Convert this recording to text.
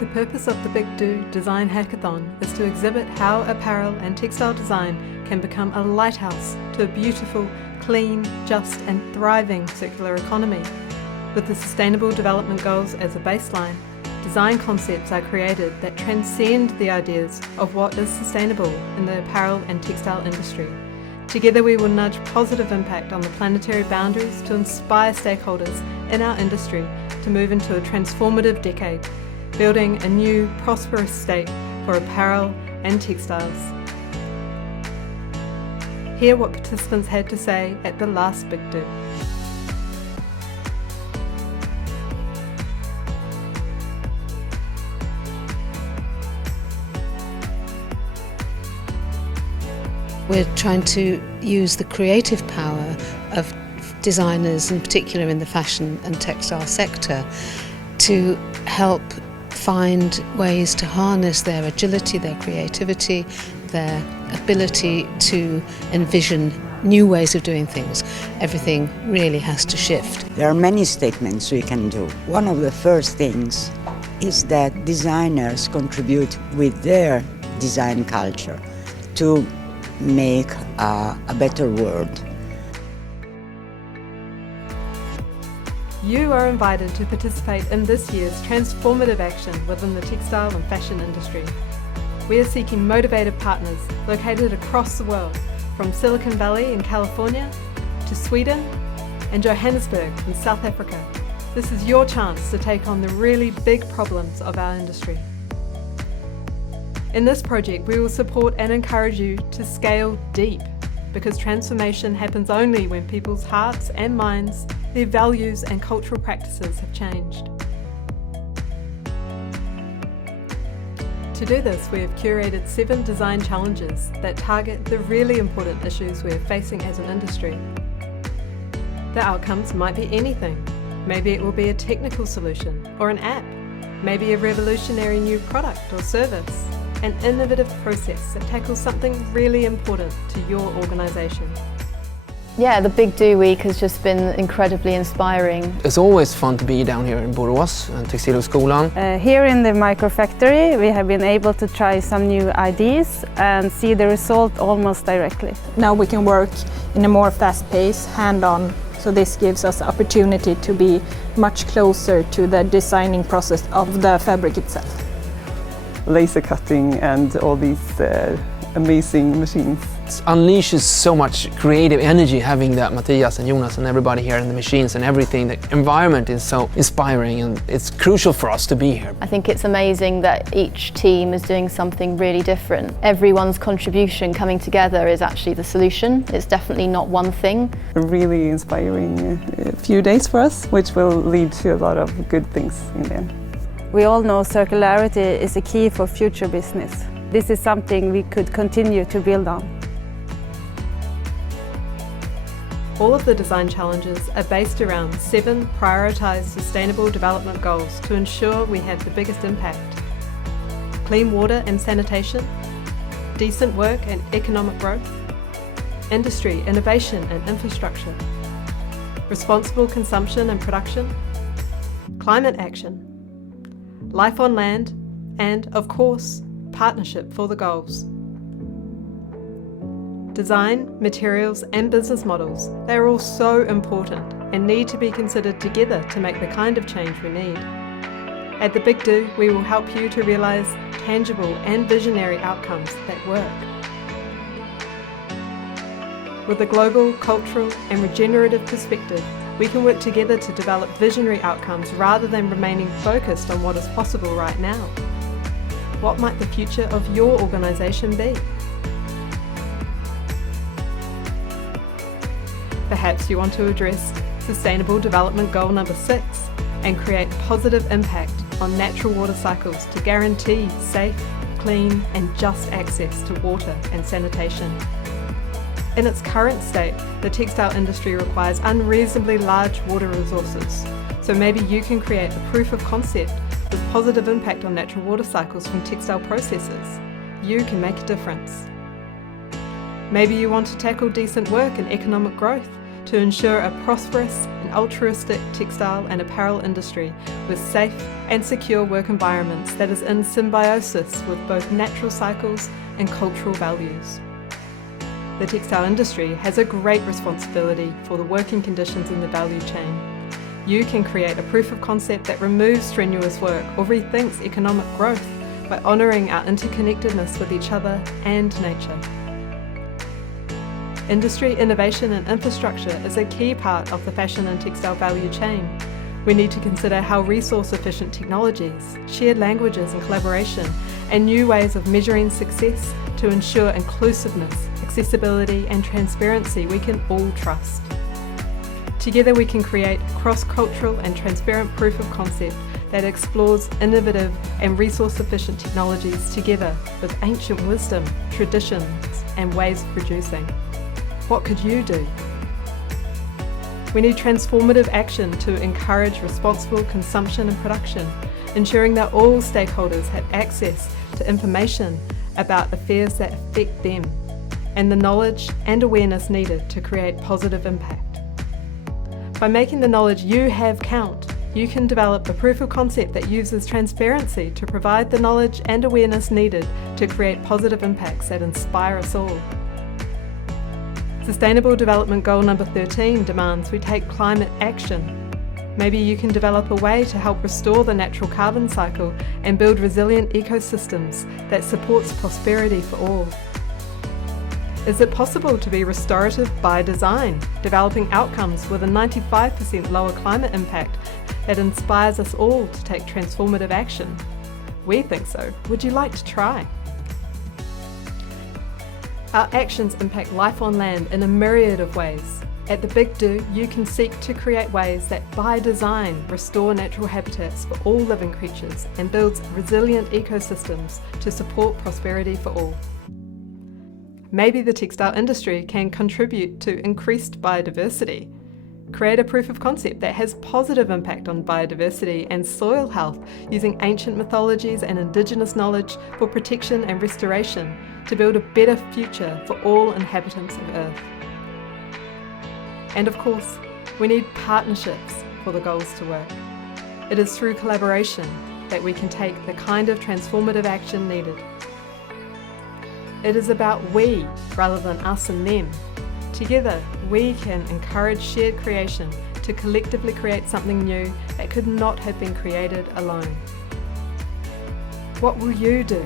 The purpose of the Big Do Design Hackathon is to exhibit how apparel and textile design can become a lighthouse to a beautiful, clean, just and thriving circular economy. With the Sustainable Development Goals as a baseline, design concepts are created that transcend the ideas of what is sustainable in the apparel and textile industry. Together we will nudge positive impact on the planetary boundaries to inspire stakeholders in our industry to move into a transformative decade, building a new, prosperous state for apparel and textiles. Hear what participants had to say at the last Big Do. We're trying to use the creative power of designers, in particular in the fashion and textile sector, to help find ways to harness their agility, their creativity, their ability to envision new ways of doing things. Everything really has to shift. There are many statements we can do. One of the first things is that designers contribute with their design culture to make a better world. You are invited to participate in this year's transformative action within the textile and fashion industry. We are seeking motivated partners located across the world, from Silicon Valley in California to Sweden and Johannesburg in South Africa. This is your chance to take on the really big problems of our industry. In this project, we will support and encourage you to scale deep, because transformation happens only when people's hearts and minds, their values and cultural practices have changed. To do this, we have curated 7 design challenges that target the really important issues we are facing as an industry. The outcomes might be anything. Maybe it will be a technical solution or an app, maybe a revolutionary new product or service, an innovative process that tackles something really important to your organisation. Yeah, the Big Do Week has just been incredibly inspiring. It's always fun to be down here in Borås and Textilhögskolan. Here in the microfactory we have been able to try some new ideas and see the result almost directly. Now we can work in a more fast-paced, hand-on, so this gives us the opportunity to be much closer to the designing process of the fabric itself. Laser cutting and all these amazing machines. It unleashes so much creative energy having that Matthias and Jonas and everybody here and the machines and everything. The environment is so inspiring and it's crucial for us to be here. I think it's amazing that each team is doing something really different. Everyone's contribution coming together is actually the solution. It's definitely not one thing. A really inspiring few days for us, which will lead to a lot of good things in the end. We all know circularity is a key for future business. This is something we could continue to build on. All of the design challenges are based around 7 prioritised sustainable development goals to ensure we have the biggest impact. Clean water and sanitation, decent work and economic growth, industry, innovation and infrastructure, responsible consumption and production, climate action, life on land, and, of course, partnership for the goals. Design, materials and business models, they are all so important and need to be considered together to make the kind of change we need. At the Big Do, we will help you to realise tangible and visionary outcomes that work. With a global, cultural and regenerative perspective, we can work together to develop visionary outcomes rather than remaining focused on what is possible right now. What might the future of your organisation be? Perhaps you want to address Sustainable Development Goal number 6 and create positive impact on natural water cycles to guarantee safe, clean and just access to water and sanitation. In its current state, the textile industry requires unreasonably large water resources, so maybe you can create a proof of concept with positive impact on natural water cycles from textile processes. You can make a difference. Maybe you want to tackle decent work and economic growth to ensure a prosperous and altruistic textile and apparel industry with safe and secure work environments that is in symbiosis with both natural cycles and cultural values. The textile industry has a great responsibility for the working conditions in the value chain. You can create a proof of concept that removes strenuous work or rethinks economic growth by honouring our interconnectedness with each other and nature. Industry, innovation and infrastructure is a key part of the fashion and textile value chain. We need to consider how resource-efficient technologies, shared languages and collaboration, and new ways of measuring success to ensure inclusiveness, accessibility and transparency we can all trust. Together we can create cross-cultural and transparent proof of concept that explores innovative and resource-efficient technologies together with ancient wisdom, traditions and ways of producing. What could you do? We need transformative action to encourage responsible consumption and production, ensuring that all stakeholders have access to information about affairs that affect them, and the knowledge and awareness needed to create positive impact. By making the knowledge you have count, you can develop a proof of concept that uses transparency to provide the knowledge and awareness needed to create positive impacts that inspire us all. Sustainable Development Goal number 13 demands we take climate action. Maybe you can develop a way to help restore the natural carbon cycle and build resilient ecosystems that supports prosperity for all. Is it possible to be restorative by design, developing outcomes with a 95% lower climate impact that inspires us all to take transformative action? We think so. Would you like to try? Our actions impact life on land in a myriad of ways. At the Big Do, you can seek to create ways that by design restore natural habitats for all living creatures and builds resilient ecosystems to support prosperity for all. Maybe the textile industry can contribute to increased biodiversity. Create a proof of concept that has positive impact on biodiversity and soil health using ancient mythologies and indigenous knowledge for protection and restoration to build a better future for all inhabitants of Earth. And of course, we need partnerships for the goals to work. It is through collaboration that we can take the kind of transformative action needed. It is about we rather than us and them. Together, we can encourage shared creation to collectively create something new that could not have been created alone. What will you do?